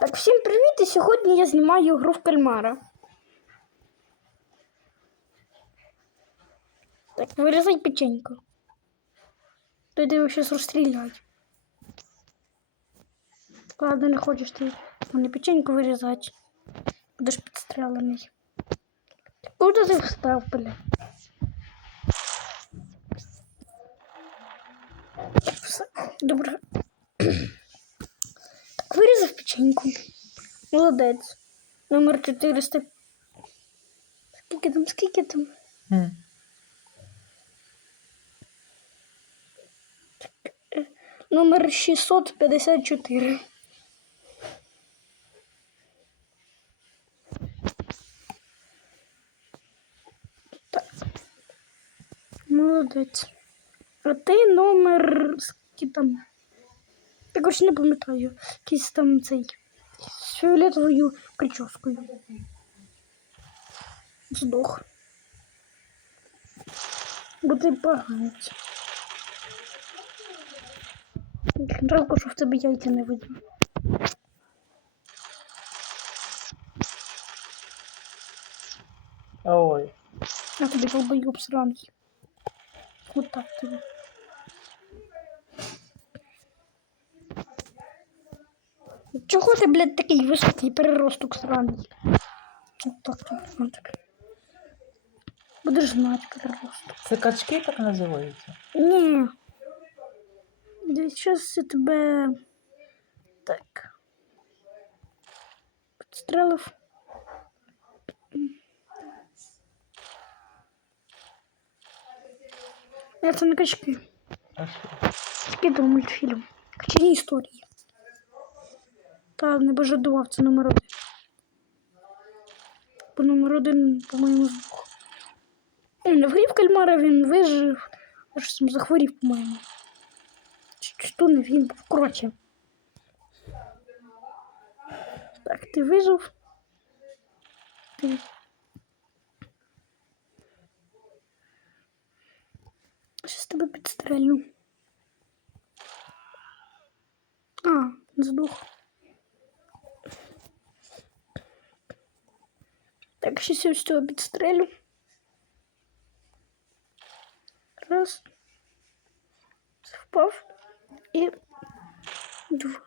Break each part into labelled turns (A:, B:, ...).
A: Так, всім привіт! І сьогодні я знімаю гру в кальмара. Так, вирізай печеньку. То йди його щас розстріляють. Ладно, не хочеш ти мене печеньку вирізати. Будеш підстрелений. Куди ти встав, бля? Все, добре. Так, вирізав печеньку. Молодець. Номер 400. Скільки там, скільки там?
B: М.
A: Номер 654. Так. Молодець. А ти номер. Скільки там? Також не пам'ятаю. Якийсь там цей. З фіолетовою прическою. Здох. Бо ти поганець. Жалко, що в тебе яйця не видно.
B: Ой.
A: Я тобі долбоёб сраний. Вот так тобі. Чого ти, блядь, такий високий переросток сраний? Так. Вот так. Будеш знати переросток.
B: Це качки так називаються?
A: Ні. Зараз я тебе. Так. Підстрелив. Це не качки. Там мультфільм? Качані історії. Та не бажадував, це номер один. Бо номер один, по-моєму, здох. Ну, не в грі кальмара він вижив. Аж сам захворів, по-моєму. Чи, не він був. Коротше. Так, ти вижив. Ти. Щас тебе підстрелю. Так, щас я ось цього підстрелю. Раз. Впав. І два.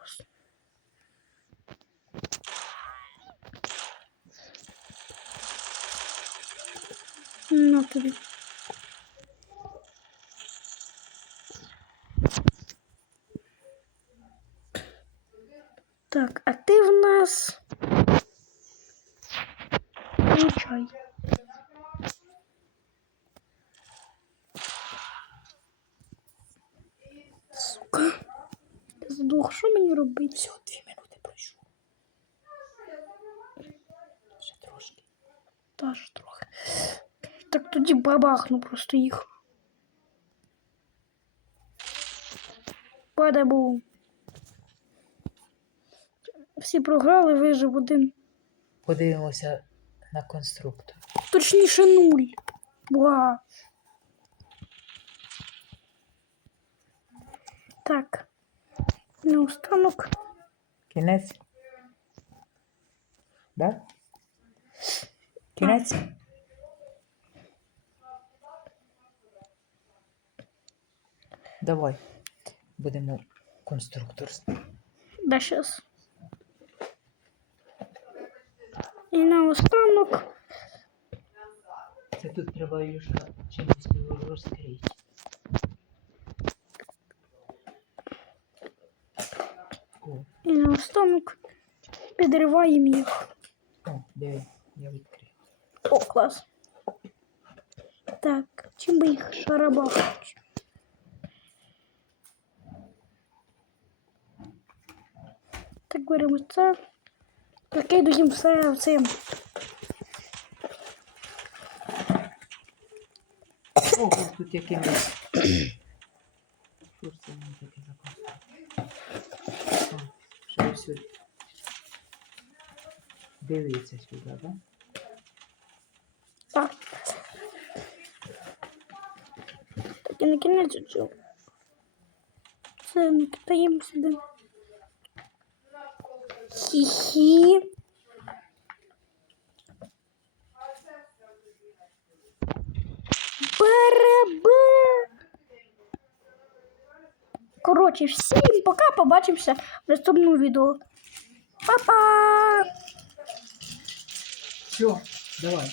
A: На тобі. Так, а ти в нас. Получай. Сука. Я здох, що мені робити?
B: Все, дві минути пройшло. Ще трошки.
A: Та трохи. Так тоді бабахну просто їх. Падабу. Всі програли, вижив один.
B: Подивимося на конструктор.
A: Точніше нуль. Буа. Так. Наостанок.
B: Кінець. Да? Кінець? Давай. Будемо конструктор.
A: Да, щас. І наостанок.
B: Це тут треба юшка чимось його розкрити. О,
A: І наостанок підриваємо їх.
B: о, диви, я відкрив.
A: О, клас. Так, чим би їх шарабахати? Так, беремо це. Закидуємо все в цим.
B: Ого, тут якимось. Що ж це мені таке запасти? Що ось сюди. Дивіться сюди, так?
A: А. Так і на кінець цього. Це не кидаємо сюди. Хі-хі. Барабан. Коротше, всім пока, побачимося в наступному відео. Па-па!
B: Все, давай.